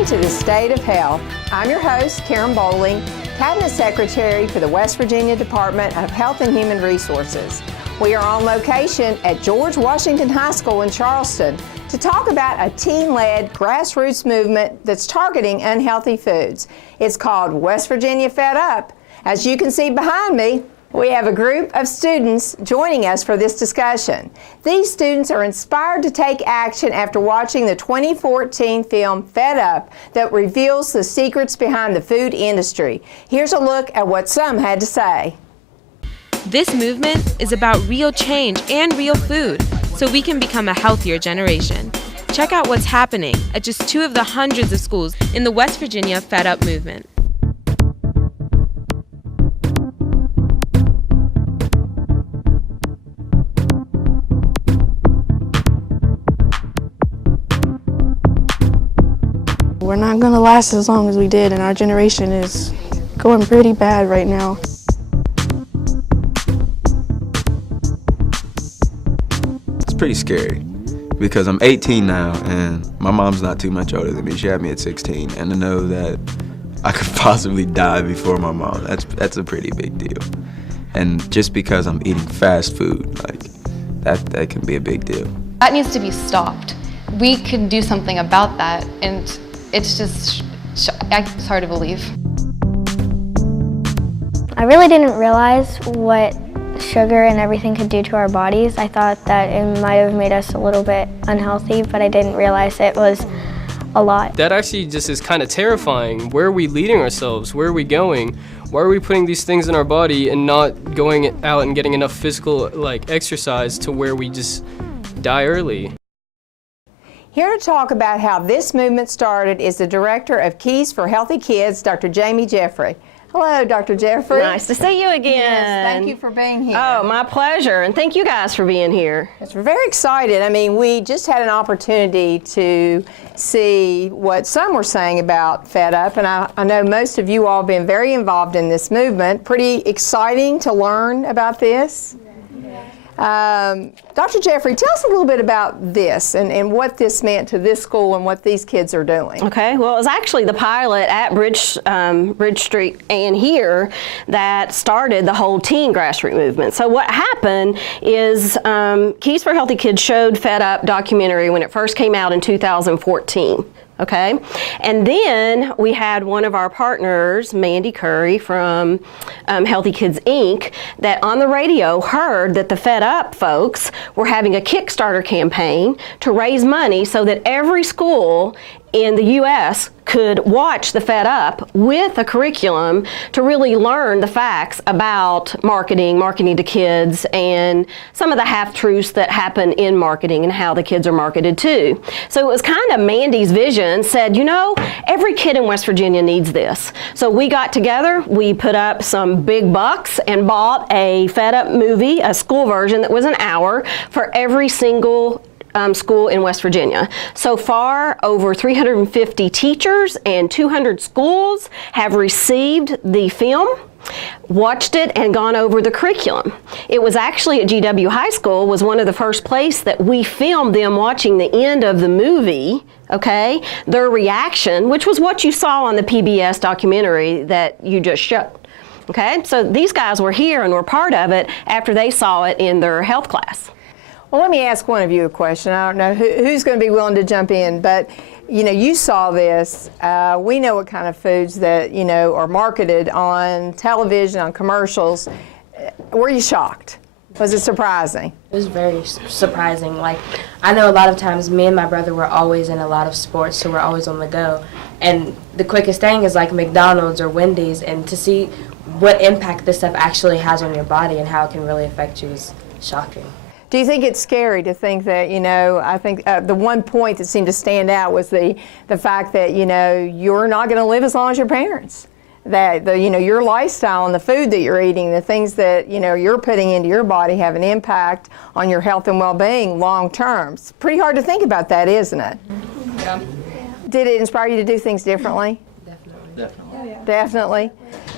Welcome to the State of Health. I'm your host, Karen Bowling, Cabinet Secretary for the West Virginia Department of Health and Human Resources. We are on location at George Washington High School in Charleston to talk about a teen-led grassroots movement that's targeting unhealthy foods. It's called West Virginia Fed Up. As you can see behind me, we have a group of students joining us for this discussion. These students are inspired to take action after watching the 2014 film Fed Up that reveals the secrets behind the food industry. Here's a look at what some had to say. This movement is about real change and real food, so we can become a healthier generation. Check out what's happening at just 2 of the hundreds of schools in the West Virginia Fed Up movement. We're not going to last as long as we did, and our generation is going pretty bad right now. It's pretty scary because I'm 18 now and my mom's not too much older than me. She had me at 16, and to know that I could possibly die before my mom, that's a pretty big deal. And just because I'm eating fast food, like that can be a big deal. That needs to be stopped. We could do something about that, and it's just, it's hard to believe. I really didn't realize what sugar and everything could do to our bodies. I thought that it might have made us a little bit unhealthy, but I didn't realize it was a lot. That actually just is kind of terrifying. Where are we leading ourselves? Where are we going? Why are we putting these things in our body and not going out and getting enough physical exercise to where we just die early? Here to talk about how this movement started is the Director of Keys for Healthy Kids, Dr. Jamie Jeffrey. Hello, Dr. Jeffrey. Nice to see you again. Yes, thank you for being here. Oh, my pleasure, and thank you guys for being here. Yes, we're very excited. I mean, we just had an opportunity to see what some were saying about Fed Up, and I know most of you all have been very involved in this movement. Pretty exciting to learn about this. Dr. Jeffrey, tell us a little bit about this and what this meant to this school and what these kids are doing. Okay, well, it was actually the pilot at Bridge Street and here that started the whole teen grassroots movement. So what happened is Keys for Healthy Kids showed Fed Up documentary when it first came out in 2014. Okay, and then we had one of our partners, Mandy Curry from Healthy Kids Inc., that on the radio heard that the Fed Up folks were having a Kickstarter campaign to raise money so that every school in the U.S. could watch the Fed Up with a curriculum to really learn the facts about marketing to kids, and some of the half-truths that happen in marketing and how the kids are marketed to. So it was kind of Mandy's vision, said, you know, every kid in West Virginia needs this. So we got together, we put up some big bucks and bought a Fed Up movie, a school version that was an hour for every single school in West Virginia. So far, over 350 teachers and 200 schools have received the film, watched it, and gone over the curriculum. It was actually at GW High School was one of the first places that we filmed them watching the end of the movie, okay, their reaction, which was what you saw on the PBS documentary that you just showed. Okay, so these guys were here and were part of it after they saw it in their health class. Well, let me ask one of you a question. I don't know who's going to be willing to jump in, but you know, you saw this. We know what kind of foods that, you know, are marketed on television, on commercials. Were you shocked? Was it surprising? It was very surprising. Like, I know a lot of times me and my brother were always in a lot of sports, so we're always on the go. And the quickest thing is like McDonald's or Wendy's, and to see what impact this stuff actually has on your body and how it can really affect you is shocking. Do you think it's scary to think that, you know, I think the one point that seemed to stand out was the fact that, you know, you're not going to live as long as your parents. That, you know, your lifestyle and the food that you're eating, the things that, you know, you're putting into your body have an impact on your health and well-being long term. It's pretty hard to think about that, isn't it? Yeah. Did it inspire you to do things differently? Definitely. Oh, yeah. Definitely.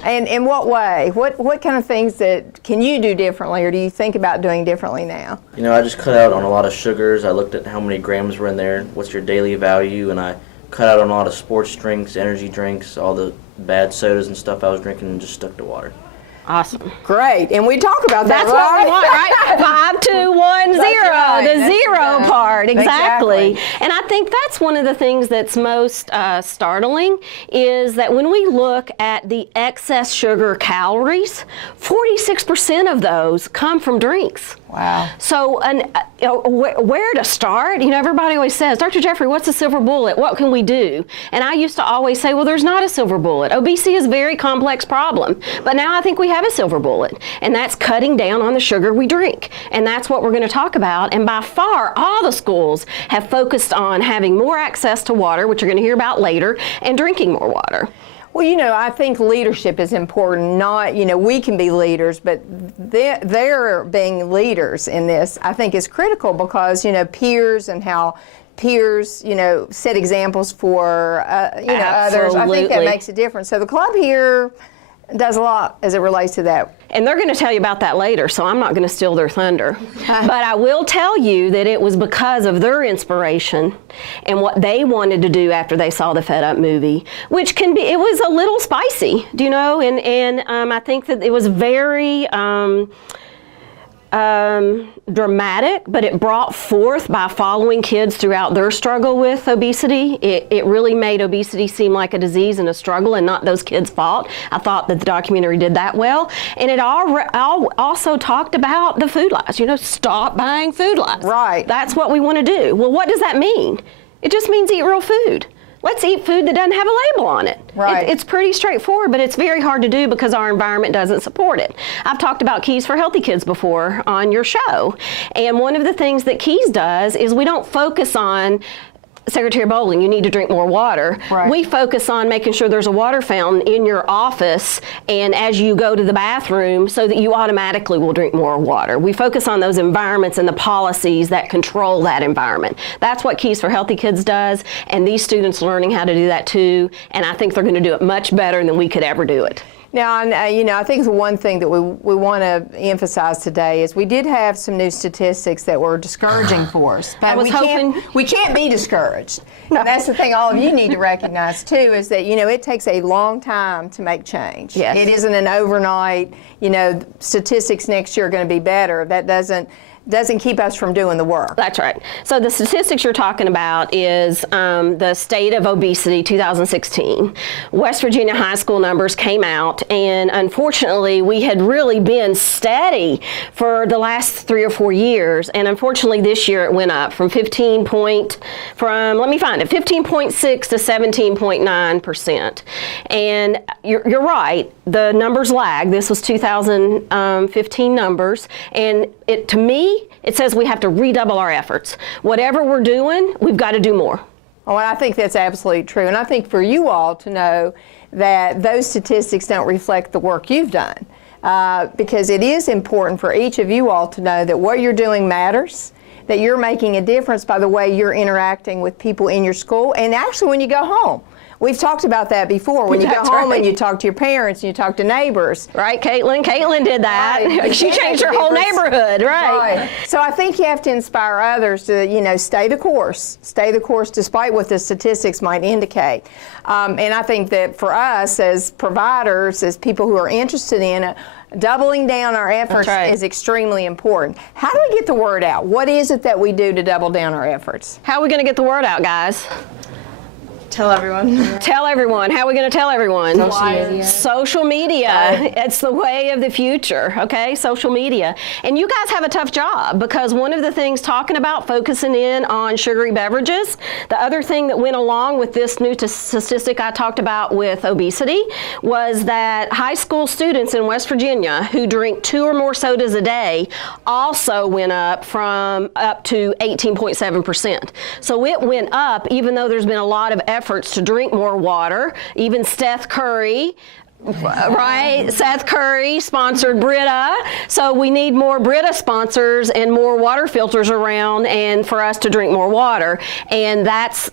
And in what way? What kind of things that can you do differently, or do you think about doing differently now? You know, I just cut out on a lot of sugars. I looked at how many grams were in there, what's your daily value, and I cut out on a lot of sports drinks, energy drinks, all the bad sodas and stuff I was drinking, and just stuck to water. Awesome. Great, and we talk about that, That's what we want, right? 5, 2, 1, 0. right. The That's zero right. part, exactly. Exactly. And I think that's one of the things that's most startling is that when we look at the excess sugar calories, 46% of those come from drinks. Wow. So, where to start? You know, everybody always says, Dr. Jeffrey, what's the silver bullet? What can we do? And I used to always say, well, there's not a silver bullet. Obesity is a very complex problem. But now I think we have a silver bullet, and that's cutting down on the sugar we drink. And that's what we're going to talk about. And by far, all the schools have focused on having more access to water, which you're going to hear about later, and drinking more water. Well, you know, I think leadership is important. Not, you know, we can be leaders, but they're being leaders in this, I think, is critical because, you know, peers and how peers, you know, set examples for, you know, others. I think that makes a difference. So the club here does a lot as it relates to that. And they're going to tell you about that later, so I'm not going to steal their thunder. But I will tell you that it was because of their inspiration and what they wanted to do after they saw the Fed Up movie, which can be, it was a little spicy, do you know? And I think that it was very dramatic, but it brought forth by following kids throughout their struggle with obesity. It really made obesity seem like a disease and a struggle and not those kids' fault. I thought that the documentary did that well. And it also talked about the food lies. You know, stop buying food lies. Right. That's what we want to do. Well, what does that mean? It just means eat real food. Let's eat food that doesn't have a label on it. Right. It's pretty straightforward, but it's very hard to do because our environment doesn't support it. I've talked about Keys for Healthy Kids before on your show, and one of the things that Keys does is we don't focus on Secretary Bowling, you need to drink more water. Right. We focus on making sure there's a water fountain in your office and as you go to the bathroom so that you automatically will drink more water. We focus on those environments and the policies that control that environment. That's what Keys for Healthy Kids does, and these students learning how to do that too, and I think they're going to do it much better than we could ever do it. Now, you know, I think the one thing that we want to emphasize today is we did have some new statistics that were discouraging for us. But we can't be discouraged. No. That's the thing all of you need to recognize, too, is that, you know, it takes a long time to make change. Yes. It isn't an overnight, you know, statistics next year are going to be better. That doesn't keep us from doing the work. That's right. So the statistics you're talking about is the state of obesity 2016. West Virginia high school numbers came out, and unfortunately we had really been steady for the last 3 or 4 years, and unfortunately this year it went up from 15.6 to 17.9%. And you're right, the numbers lag. This was 2015 numbers, and to me, it says we have to redouble our efforts. Whatever we're doing, we've got to do more. Oh, and I think that's absolutely true. And I think for you all to know that those statistics don't reflect the work you've done, because it is important for each of you all to know that what you're doing matters, that you're making a difference by the way you're interacting with people in your school, and actually when you go home. We've talked about that before. When you go home and you talk to your parents and you talk to neighbors. Right, Caitlin? Caitlin did that. Right. She changed her whole neighborhood, right? So I think you have to inspire others to, you know, stay the course despite what the statistics might indicate. And I think that for us as providers, as people who are interested in it, doubling down our efforts is extremely important. How do we get the word out? What is it that we do to double down our efforts? How are we going to get the word out, guys? Tell everyone. Tell everyone. How are we going to tell everyone? Social media. Social media. It's the way of the future, okay? Social media. And you guys have a tough job because one of the things talking about focusing in on sugary beverages, the other thing that went along with this new statistic I talked about with obesity was that high school students in West Virginia who drink 2 or more sodas a day also went up to 18.7%. So it went up even though there's been a lot of efforts to drink more water. Even Seth Curry, right? Seth Curry sponsored Brita. So we need more Brita sponsors and more water filters around and for us to drink more water. And that's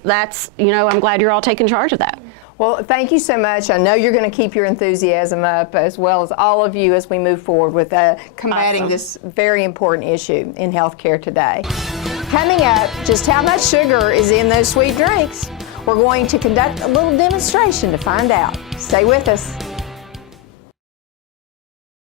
you know, I'm glad you're all taking charge of that. Well, thank you so much. I know you're going to keep your enthusiasm up as well as all of you as we move forward with combating this very important issue in healthcare today. Coming up, just how much sugar is in those sweet drinks? We're going to conduct a little demonstration to find out. Stay with us.